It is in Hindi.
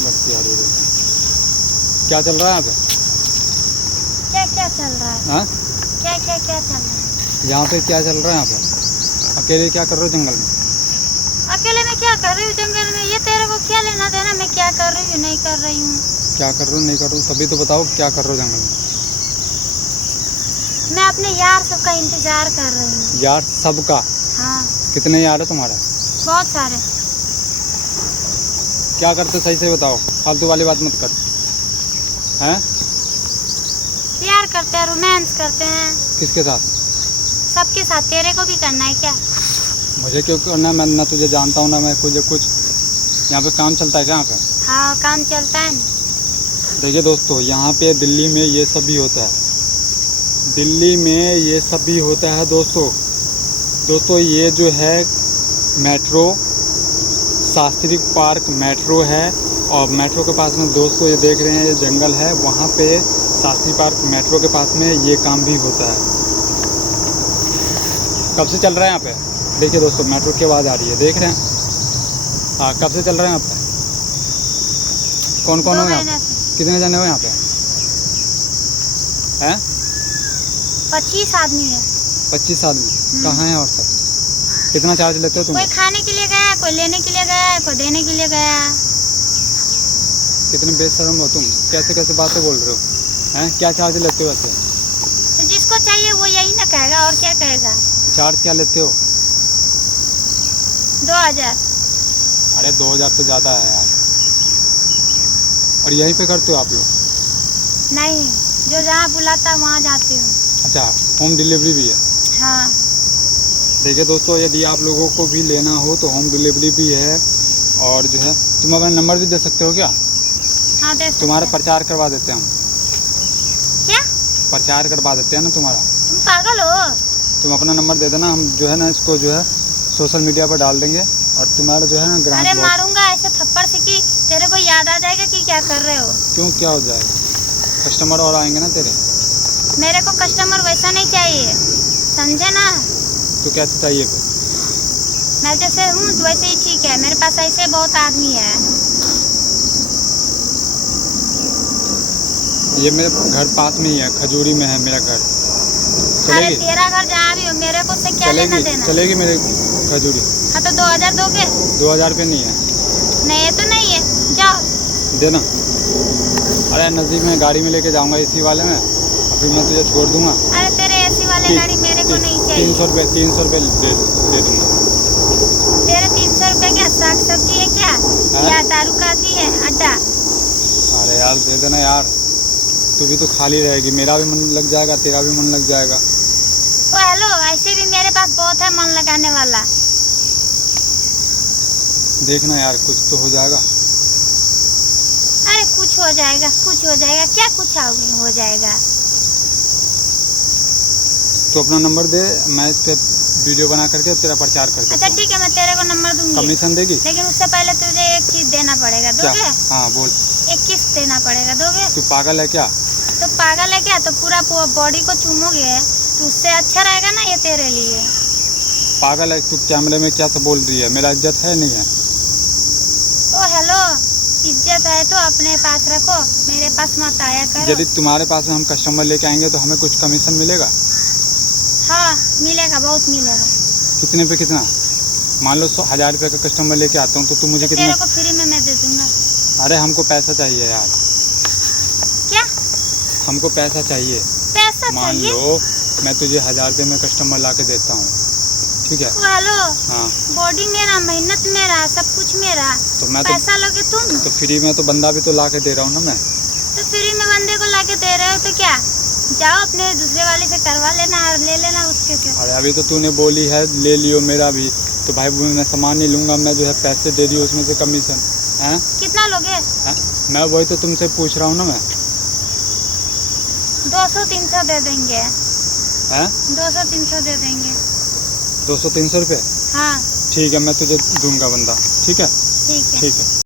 बढ़ती आ रही है। क्या चल रहा है यहाँ पे? क्या क्या चल रहा है? हाँ, क्या क्या क्या चल रहा है? यहाँ पे क्या चल रहा है? यहाँ पे अकेले क्या कर रहे हो जंगल में? अकेले में क्या कर रही हूँ जंगल में? ये तेरे को क्या लेना देना मैं क्या कर रही हूँ नहीं कर रही हूँ? क्या कर रहे हो नहीं कर रहे हो तभी तो बताओ, क्या कर रहे हो जंगल में? मैं अपने यार सबका इंतजार कर रही हूँ। यार सबका? हाँ, कितने यार है तुम्हारा? बहुत सारे। क्या करते हो सही से बताओ, फालतू वाली बात मत कर। हैं? प्यार करते हैं, रोमांस करते हैं। किसके साथ? सबके साथ। तेरे को भी करना है क्या? मुझे क्यों करना? मैं ना तुझे जानता हूँ ना मैं कुछ कुछ। यहाँ पे काम चलता है क्या यहाँ पे? हाँ, काम चलता है ना। देखिए दोस्तों, यहाँ पे दिल्ली में ये सब भी होता है। दिल्ली में ये सब भी होता है दोस्तों ये जो है मेट्रो, शास्त्री पार्क मेट्रो है, और मेट्रो के पास में दोस्तों ये देख रहे हैं ये जंगल है, वहाँ पे शास्त्री पार्क मेट्रो के पास में ये काम भी होता है। कब से चल रहा है यहाँ पे? देखिए दोस्तों, मेट्रो की आवाज़ आ रही है, देख रहे हैं? हाँ, कब से चल रहा है यहाँ पे? कौन कौन हो यहाँ पे? कितने जने हो यहाँ पे? हैं? 25 आदमी है। 25 आदमी? कहाँ हैं और सब? कितना चार्ज लेते हो तुम? कोई खाने के लिए गया, कोई लेने के लिए गया, कोई देने के लिए गया। कितने बेशर्म हो तुम, कैसे कैसे बातें बोल रहे हो? हैं? क्या चार्ज लेते हो वैसे? तो जिसको चाहिए वो यही ना कहेगा, और क्या कहेगा। चार्ज क्या लेते हो? 2000। अरे 2000 तो ज़्यादा है यार। और यहीं पे करते हो आप लोग? नहीं, जो जहाँ बुलाता वहाँ जाती हूँ। अच्छा, होम डिलीवरी भी है? हाँ। देखिए दोस्तों, यदि आप लोगों को भी लेना हो तो होम डिलीवरी भी है। और जो है तुम अपना नंबर भी दे सकते हो क्या? हाँ, दे सकते तुम्हारा हैं। प्रचार करवा देते हैं हम। क्या? प्रचार करवा देते हैं ना तुम्हारा। तुम पागल हो? तुम अपना नंबर दे देना, हम जो है ना इसको जो है सोशल मीडिया पर डाल देंगे, और तुम्हारा जो है ना अरे ग्राहक मारूंगा ऐसे थप्पड़ से कि तेरे को याद आ जाएगा कि क्या कर रहे हो। क्यों, क्या हो जाएगा? कस्टमर और आएंगे ना तेरे। मेरे को कस्टमर वैसा नहीं चाहिए, समझे ना? तो कैसे चाहिए फिर? मैं जैसे हूँ तो वैसे ही ठीक है। मेरे पास ऐसे बहुत आदमी है। ये मेरे घर पास में ही है, खजूरी में है मेरा घर। अरे चलेगी? तेरा घर जहाँ भी हो, मेरे को उससे क्या लेना देना? चलेगी मेरे खजूरी? हाँ, तो 2000 दोगे? 2000 रुपये नहीं है। नहीं है तो नहीं है, जाओ। देना। अरे नज़दीक में गाड़ी में लेके जाऊंगा इसी वाले में, और फिर मैं तुझे छोड़ दूंगा। अरे तेरे ऐसी वाले गाड़ी मेरे को नहीं चाहिए। 300 रुपये दे दूंगा। तेरे 300 रुपये क्या साग सब्जी है क्या? या दारू का भी है अड्डा? अरे यार दे देना यार, तू भी तो खाली रहेगी, मेरा भी मन लग जाएगा, तेरा भी मन लग जाएगा। ओ हेलो, ऐसे भी मेरे पास बहुत है मन लगाने वाला। देखना यार, कुछ तो हो जाएगा। अरे कुछ हो जाएगा, कुछ हो जाएगा, क्या कुछ हो जाएगा? तो अपना नंबर दे, मैं इस पे वीडियो बना करके तेरा प्रचार कर देता अच्छा हूँ। ठीक है, मैं तेरे को नंबर दूंगी। कमीशन देगी? लेकिन उससे पहले तुझे एक चीज देना पड़ेगा, क्या? दोगे? हाँ बोल। एक किस्त देना पड़ेगा, दोगे? तू पागल है क्या? तो पागल है क्या? तो पूरा बॉडी को चूमोगे तो उससे अच्छा रहेगा ना ये तेरे लिए। पागल है तू? कैमरे में क्या तो बोल रही है? मेरा इज्जत है नहीं है? ओ हेलो, इज्जत है तो अपने पास रखो, मेरे पास मत आया करो। यदि तुम्हारे पास में हम कस्टमर लेके आएंगे तो हमें कुछ कमीशन मिलेगा? हाँ मिलेगा, बहुत मिलेगा। कितने पे कितना? मान लो 1000 रुपये का कस्टमर लेके आता हूँ तो तू मुझे कितना? तेरे को फ्री में मैं दे दूंगा। अरे हमको पैसा चाहिए यार। क्या? हमको पैसा चाहिए। पैसा मान चाहिए? लो मैं तुझे 1000 रुपये में कस्टमर ला के देता हूँ, ठीक है? ओ हेलो, हाँ, बॉडी मेरा, मेहनत मेरा, सब कुछ मेरा। तो मैं तो पैसा लोगे तुम? तो फ्री में तो बंदा भी तो ला के दे रहा हूँ ना मैं। तो फ्री में बंदे को लाके दे रहे हो तो क्या, जाओ अपने दूसरे वाले से करवा लेना और ले लेना उसके से। अरे अभी तो तूने बोली है ले लियो मेरा भी, तो भाई मैं सामान नहीं लूँगा, मैं जो है पैसे दे दियो उसमें से कमीशन। हैं? कितना लोगे? मैं वही तो तुमसे पूछ रहा हूँ ना मैं। 200-300 दे देंगे। हैं? 200-300 दे देंगे। 200-300 रुपये? हाँ ठीक है, मैं तुझे दूंगा बंदा, ठीक है? ठीक है। ठीक है।